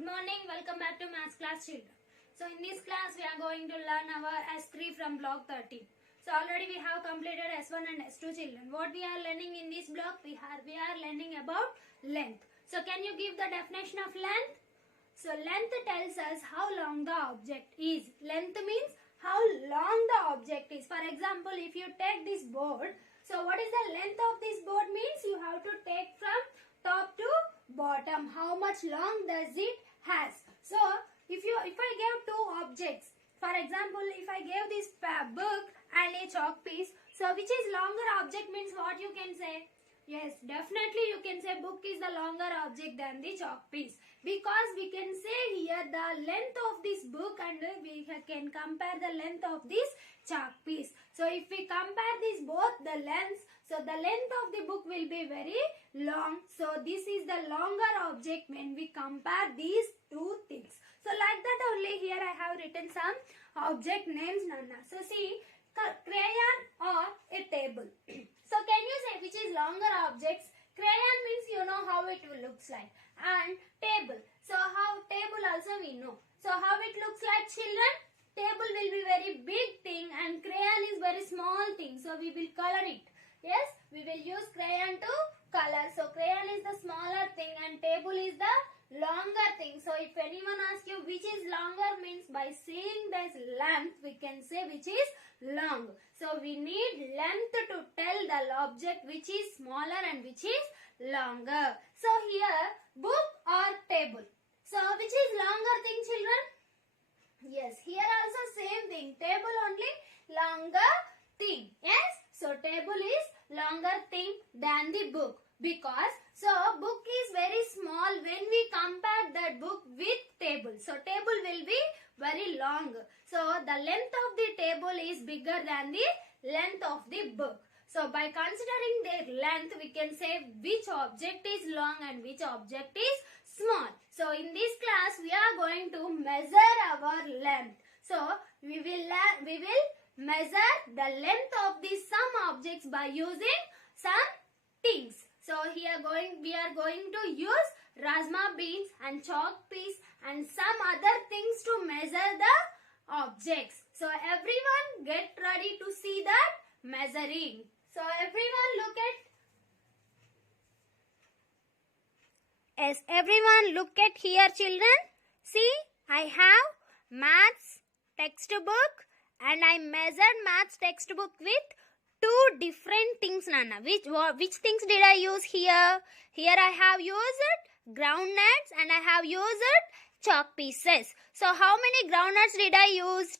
Good morning. Welcome back to Maths class, children. So in this class we are going to learn our S3 from block 13. So already we have completed S1 and S2, children. What we are learning in this block? We are learning about length. So can you give the definition of length? So length tells us how long the object is. Length means how long the object is. For example, if you take this board, so what is the length of this board means? You have to take from top to bottom. How much long does it has? So if I gave two objects, for example, if I gave this book and a chalk piece, so which is longer object means what you can say? Yes, definitely you can say book is the longer object than the chalk piece, because we can say here the length of this book and we can compare the length of this chalk piece. So if we compare these both the lengths, so the length of the book will be very long. So this is the longer object when we compare these two things. So like that only here I have written some object names, Nana. So see, crayon or a table. So can you say which is longer objects? Crayon means you know how it looks like, and table. So how table also we know. So how it looks like, children? Table will be very big thing and crayon is very small thing. So we will color it. Yes, we will use crayon to color. So crayon is the smaller thing and table is the longer thing. So if anyone asks you which is longer means by seeing this length we can say which is long. So we need length to tell the object which is smaller and which is longer. So here book or table. So which is longer thing, children? Yes, here also same thing. Table only longer thing. Yes, so table is longer thing than the book, because so book is very small when we compare that book with table. So table will be very long. So the length of the table is bigger than the length of the book. So by considering their length we can say which object is long and which object is small. So in this class we are going to measure our length. So we will measure the length of these some objects by using some things. So here we are going to use Rajma beans and chalk piece and some other things to measure the objects. So everyone get ready to see that measuring. So everyone look at. Yes, everyone look at here, children. See, I have maths textbook and I measured maths textbook with two different things, Nana. Which things did I use here? Here I have used groundnuts and I have used chalk pieces. So how many groundnuts did I use?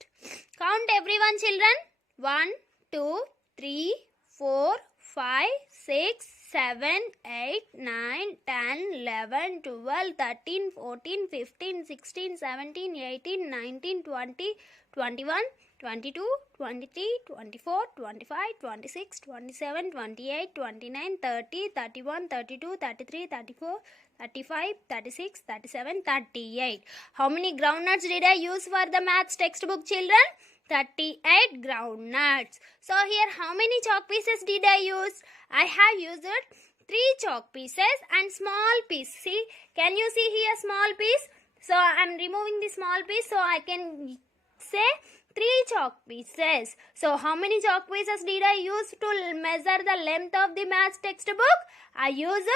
Count everyone, children. 1, 2, 3, 4, 5, 6, 7, 8, 9, 10, 11, 12, 13, 14, 15, 16, 17, 18, 19, 20, 21, 22, 23, 24, 25, 26, 27, 28, 29, 30, 31, 32, 33, 34, 35, 36, 37, 38. How many groundnuts did I use for the maths textbook, children? 38 groundnuts. So here how many chalk pieces did I use? I have used 3 chalk pieces and small piece. See, can you see here small piece? So I am removing the small piece so I can say 3 chalk pieces. So how many chalk pieces did I use to measure the length of the maths textbook? I used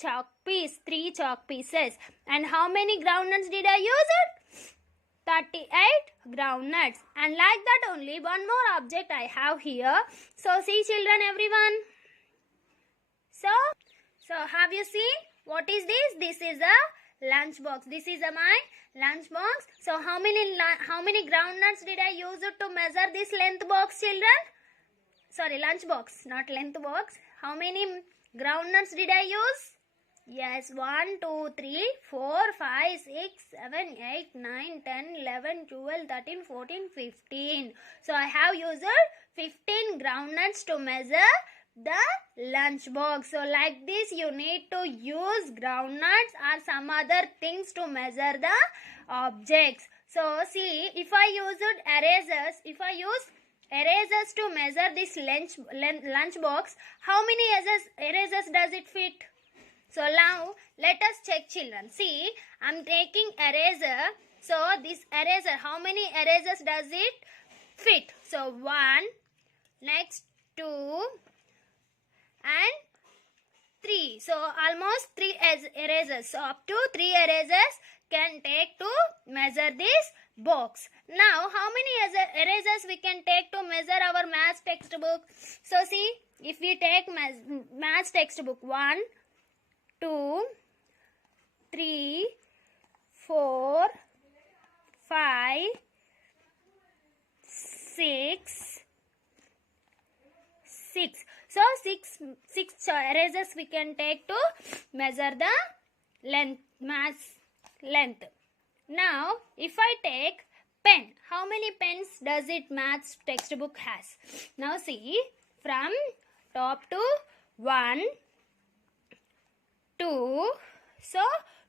chalk piece, 3 chalk pieces. And how many groundnuts did I use? 38 groundnuts. And like that only one more object I have here. So see, children, everyone. So have you seen what is this? This is a lunch box. This is my lunch box. So how many groundnuts did I use to measure this length box, children? Sorry, lunch box, not length box. How many groundnuts did I use? Yes, 1, 2, 3, 4, 5, 6, 7, 8, 9, 10, 11, 12, 13, 14, 15. So I have used 15 groundnuts to measure the lunch box. So like this you need to use groundnuts or some other things to measure the objects. So see, if I used erasers to measure this lunch box, how many erasers does it fit? So now let us check, children. See, I'm taking eraser. So this eraser, how many erasers does it fit? So 1, next 2 and 3. So almost 3 erasers. So up to 3 erasers can take to measure this box. Now how many erasers we can take to measure our maths textbook? So see, if we take maths textbook 1, 2, 3, 4, 5, 6. So six erasers we can take to measure the length, maths length. Now if I take pen, how many pens does it maths textbook has? Now see, from top to 1, 2, so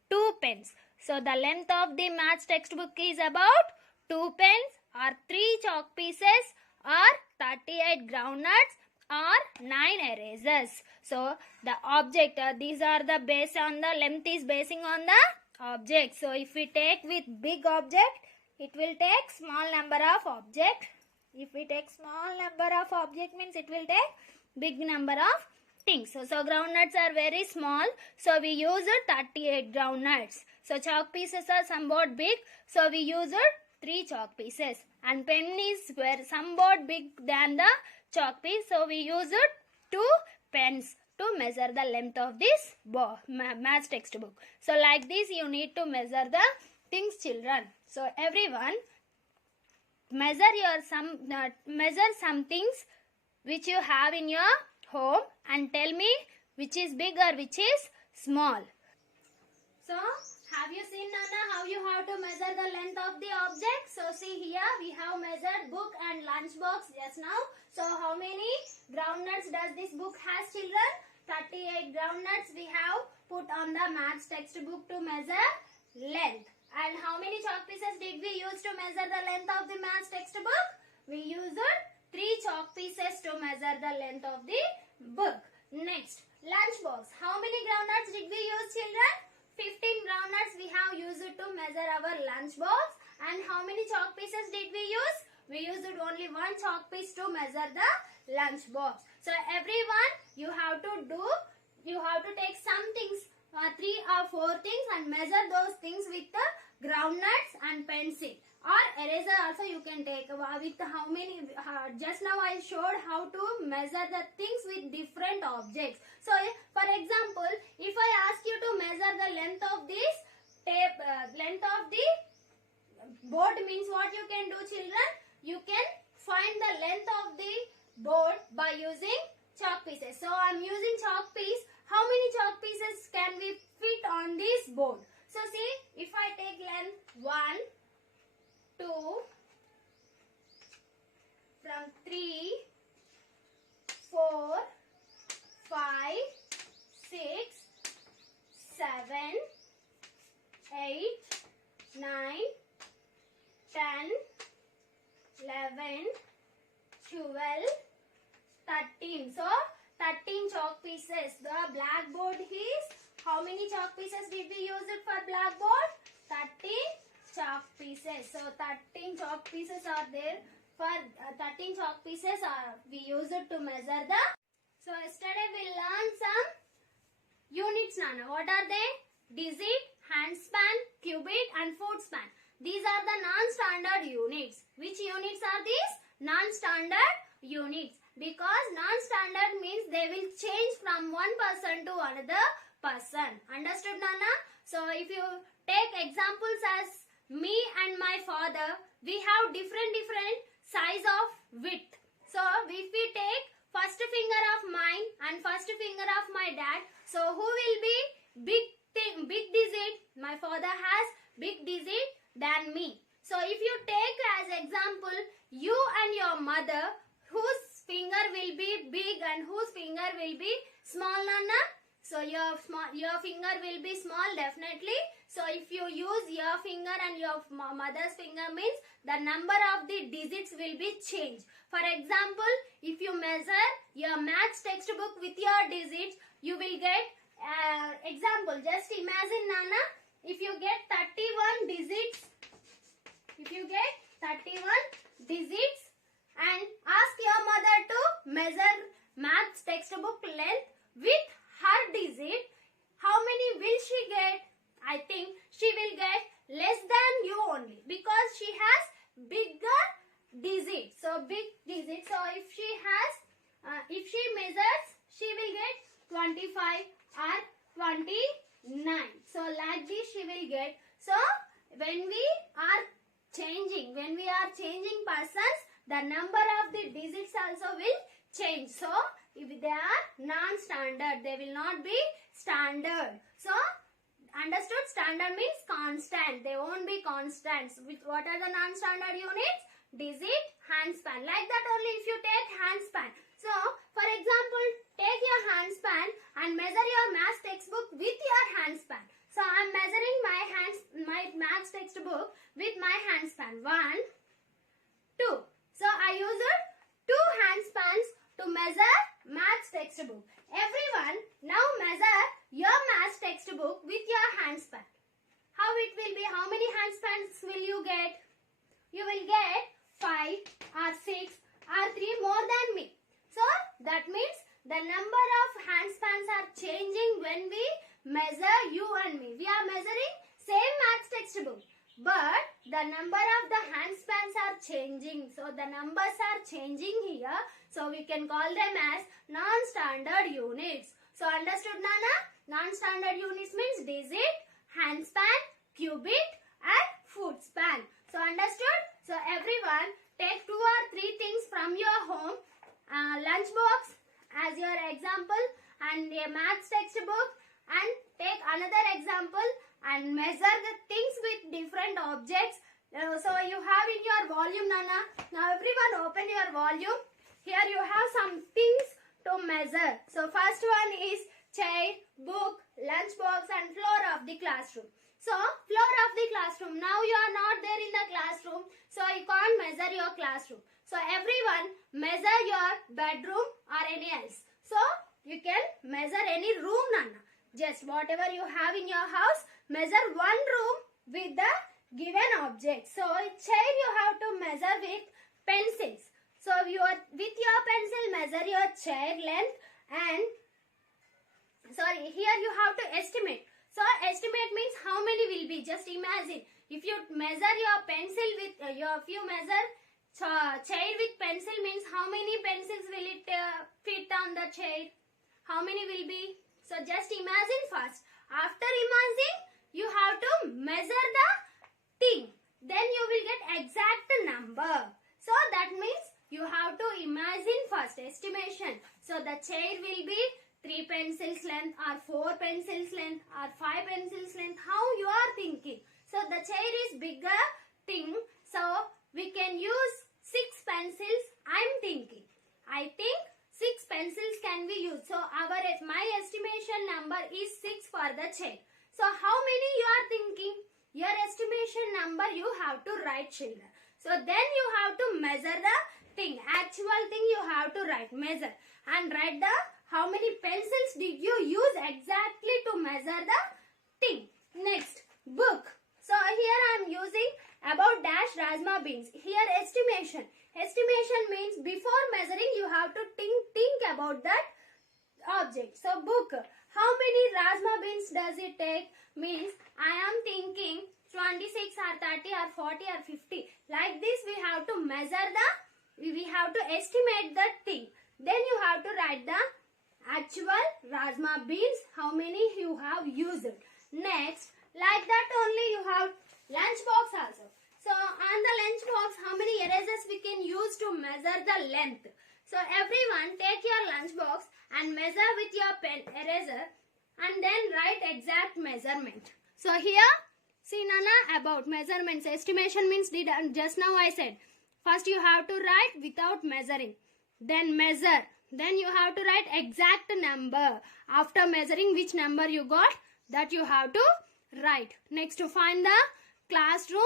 2 pens. So the length of the maths textbook is about 2 pens or 3 chalk pieces or 38 groundnuts or 9 erasers. So the object, these are the based on the length is basing on the object. So if we take with big object, it will take small number of object. If we take small number of object means it will take big number of things. So groundnuts are very small. So we use 38 groundnuts. So chalk pieces are somewhat big. So we use 3 chalk pieces. And pen is somewhat big than the chalk piece. So we use 2 pens to measure the length of this maths textbook. So like this you need to measure the things, children. So everyone measure some things which you have in your home and tell me which is big or which is small. So have you seen, Nana, how you have to measure the length of the object? So see here we have measured book and lunch box just now. So how many groundnuts does this book has, children? 38 groundnuts we have put on the maths textbook to measure length. And how many chalk pieces did we use to measure the length of the maths textbook? We used 3 chalk pieces to measure the length of the book. Next, lunch box. How many groundnuts did we use, children? 15 groundnuts we have used to measure our lunch box. And how many chalk pieces did we use? We used only 1 chalk piece to measure the lunch box. So everyone, you have to take some things, 3 or 4 things, and measure those things with the groundnuts and pencil. Or eraser also you can take with how many, just now I showed how to measure the things with different objects. So for example, if I ask you to measure the length of this tape, length of the board means what you can do, children? You can find the length of the board by using chalk pieces. So I am using chalk piece. How many chalk pieces can we fit on this board? So see, if I take length 1, 2, from 3, 4, 5, 6, 7, 8, 9, 10, 11, 12, 13. So 13 chalk pieces. The blackboard is, how many chalk pieces did we use it for blackboard? 13 chalk pieces. So 13 chalk pieces are there. For 13 chalk pieces we use it to measure the. So yesterday we learned some units, Nana. What are they? Digit, handspan, cubit and foot span. These are the non-standard units. Which units are these? Non-standard units. Because non-standard means they will change from one person to another person. Understood, Nana? So if you take examples as me and my father, we have different size of width. So if we take first finger of mine and first finger of my dad, so who will be big digit? My father has big digit than me. So if you take as example you and your mother, whose finger will be big and whose finger will be small, Nana? So your finger will be small definitely. So if you use your finger and your mother's finger means the number of the digits will be changed. For example, if you measure your maths textbook with your digits, you will get example, just imagine Nana, if you get 31 digits, and ask your mother to measure maths textbook length with her digit, how many will she get? I think she will get less than you only, because she has bigger digit. So big digit. So if she measures, she will get 25 or 29. So like this she will get. So when we are changing persons, the number of the digits also will change. So if they are non-standard, they will not be standard. So understood? Standard means constant. They won't be constants. What are the non-standard units? Digit, handspan. Like that only if you take handspan. So for example, take your handspan and measure your maths textbook with your handspan. So I am measuring my maths textbook with my handspan. 1, 2. So I used 2 handspans to measure maths textbook. Everyone, now measure your maths textbook with your handspan. How it will be? How many handspans will you get? You will get 5 or 6 or 3 more than me. So that means the number of handspans are changing when we measure you and me. We are measuring same maths textbook, but the number of the handspans are changing. So the numbers are changing here. So we can call them as non-standard units. So understood, Nana? Non-standard units means digit, handspan, cubit and foot span. So understood? So everyone, take 2 or 3 things from your home, lunchbox as your example and a maths textbook, and take another example and measure the things with different objects. So you have in your volume, Nana. Now everyone open your volume. Here you have some things to measure. So first one is chair, book, lunchbox and floor of the classroom. So floor of the classroom. Now you are not there in the classroom, so you can't measure your classroom. So everyone measure your bedroom or any else. So you can measure any room, Nana. Just whatever you have in your house, measure one room with the given object. So chair you have to measure with pencils. So with your pencil measure your chair length, and here you have to estimate. So estimate means how many will be. Just imagine if you measure your pencil with chair with pencil means how many pencils will it fit on the chair? How many will be? So just imagine first. After imagining, you have to measure the thing. Then you will get exact number. So that means you have to imagine first, estimation. So the chair will be 3 pencils length or 4 pencils length or 5 pencils length. How you are thinking. So the chair is bigger thing. So we can use 6 pencils. I am thinking. I think 6 pencils can be used. So my estimation number is 6 for the chair. So how many you are thinking? Your estimation number you have to write, children. So then you have to measure the thing. Actual thing you have to write, measure. And write the how many pencils did you use exactly to measure the thing. Next, book. So here I am using about dash rajma beans. Here estimation. Estimation means before measuring you have to think about that object. So book. How many rajma beans does it take? Means I am thinking 26 or 30 or 40 or 50. Like this we have to measure we have to estimate that thing. Then you have to write the actual rajma beans, how many you have used. Next, like that only you have lunch box also. So on the lunch box, how many erasers we can use to measure the length. So everyone take your lunch box and measure with your pen eraser and then write exact measurement. So here, see Nana, about measurements. Estimation means just now I said. First you have to write without measuring. Then measure. Then you have to write exact number. After measuring which number you got, that you have to write. Next, to find the classroom,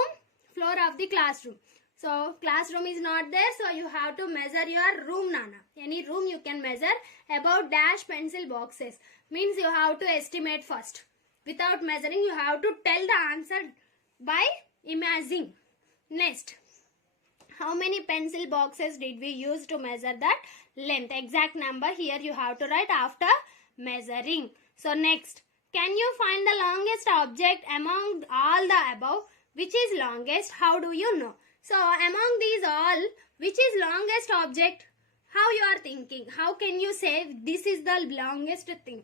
floor of the classroom. So classroom is not there, so you have to measure your room, Nana. Any room you can measure. About dash pencil boxes means you have to estimate first. Without measuring, you have to tell the answer by imagining. Next, how many pencil boxes did we use to measure that length? Exact number here you have to write after measuring. So next, can you find the longest object among all the above? Which is longest? How do you know? So among these all, which is longest object? How you are thinking? How can you say this is the longest thing?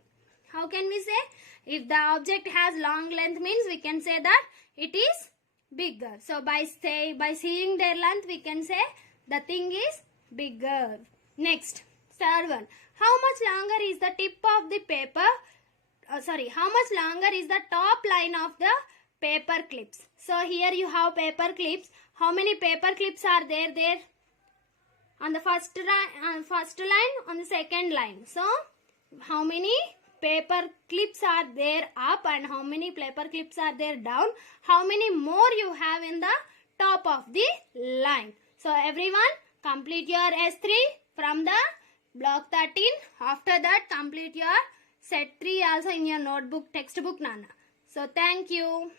How can we say? If the object has long length means we can say that it is bigger. So by seeing their length we can say the thing is bigger. Next, third one. How much longer is the tip of the paper? How much longer is the top line of the paper clips? So here you have paper clips. How many paper clips are there? On the first line, on the second line. So how many paper clips are there up and how many paper clips are there down? How many more you have in the top of the line? So everyone complete your S3 from the block 13. After that complete your set 3 also in your notebook textbook, Nana. So thank you.